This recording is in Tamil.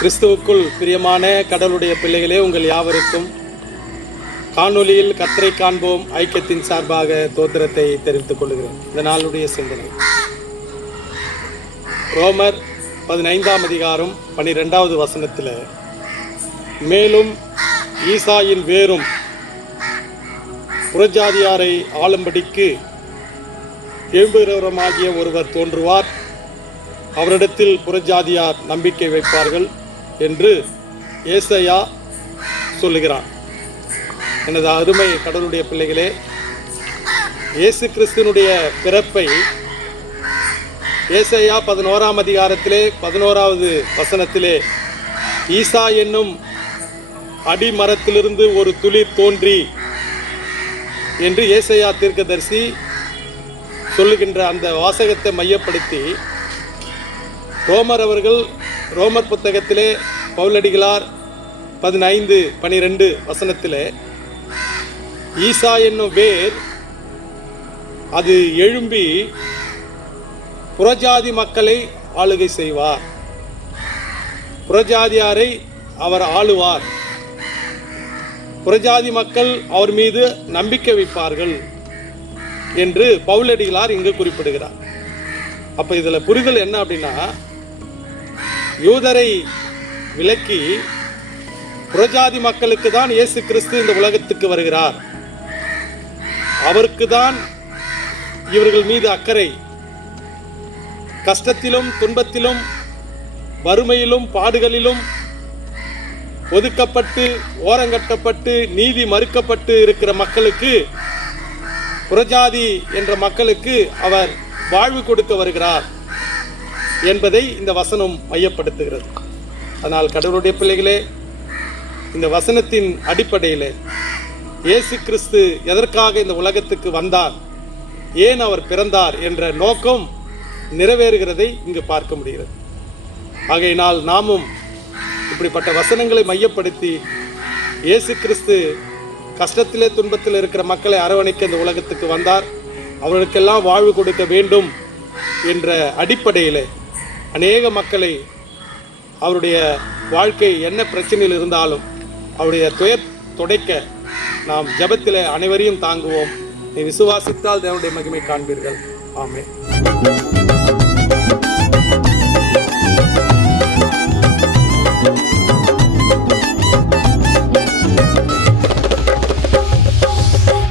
கிறிஸ்துவுக்குள் பிரியமான கடவுளுடைய பிள்ளைகளே உங்கள் யாவருக்கும் காணொளியில் கத்தரை காண்போம் ஐக்கியத்தின் சார்பாக தோத்திரத்தை தெரிவித்துக் கொள்கிறேன். இந்த நாளுடைய சிந்தனை. ரோமர் பதினைந்தாம் அதிகாரம் பனிரெண்டாவது வசனத்தில் மேலும் ஈசாயின் வேரும் புறஜாதியாரை ஆளும்படிக்கு எழும்புகிறவரமாகிய ஒருவர் தோன்றுவார். அவரிடத்தில் புறஜாதியார் நம்பிக்கை வைப்பார்கள். என்று ஏசையா சொல்லுகிறான். எனது அருமை கடவுளுடைய பிள்ளைகளே இயேசு கிறிஸ்துனுடைய பிறப்பை ஏசையா பதினோராம் அதிகாரத்திலே பதினோராவது வசனத்திலே ஈசா என்னும் அடிமரத்திலிருந்து ஒரு துளிர் தோன்றி என்று ஏசையா தீர்க்கதரிசி சொல்லுகின்ற அந்த வாசகத்தை மையப்படுத்தி ரோமர் அவர்கள் ரோமர் புத்தகத்திலே பவுலடிகளார் பதினைந்து பனிரெண்டு வசனத்திலே ஈசா என்னும் வேர் அது எழும்பி புறஜாதி மக்களை ஆளுகை செய்வார். புறஜாதியாரை அவர் ஆளுவார். புறஜாதி மக்கள் அவர் மீது நம்பிக்கை வைப்பார்கள் என்று பவுலடிகளார் இங்கு குறிப்பிடுகிறார். அப்ப இதுல புரிதல் என்ன அப்படின்னா யூதரை விலக்கி புறஜாதி மக்களுக்கு தான் இயேசு கிறிஸ்து இந்த உலகத்துக்கு வருகிறார். அவருக்கு தான் இவர்கள் மீது அக்கறை. கஷ்டத்திலும் துன்பத்திலும் வறுமையிலும் பாடுகளிலும் ஒதுக்கப்பட்டு ஓரங்கட்டப்பட்டு நீதி மறுக்கப்பட்டு இருக்கிற மக்களுக்கு புறஜாதி என்ற மக்களுக்கு அவர் வாழ்வு கொடுக்க வருகிறார். என்பதை இந்த வசனம் மையப்படுத்துகிறது. அதனால் கடவுளுடைய பிள்ளைகளே இந்த வசனத்தின் அடிப்படையில் இயேசு கிறிஸ்து எதற்காக இந்த உலகத்துக்கு வந்தார் ஏன் அவர் பிறந்தார் என்ற நோக்கம் நிறைவேறுகிறதை இங்கு பார்க்க முடிகிறது. ஆகையினால் நாமும் இப்படிப்பட்ட வசனங்களை மையப்படுத்தி இயேசு கிறிஸ்து கஷ்டத்திலே துன்பத்தில் இருக்கிற மக்களை அரவணைக்க இந்த உலகத்துக்கு வந்தார் அவர்களுக்கெல்லாம் வாழ்வு கொடுக்க வேண்டும் என்ற அடிப்படையில் அநேக மக்களை அவருடைய வாழ்க்கை என்ன பிரச்சனையில் இருந்தாலும் அவருடைய துயர் துடைக்க நாம் ஜபத்தில் அனைவரையும் தாங்குவோம். நீ விசுவாசித்தால் தேவனுடைய மகிமை காண்பீர்கள். ஆமே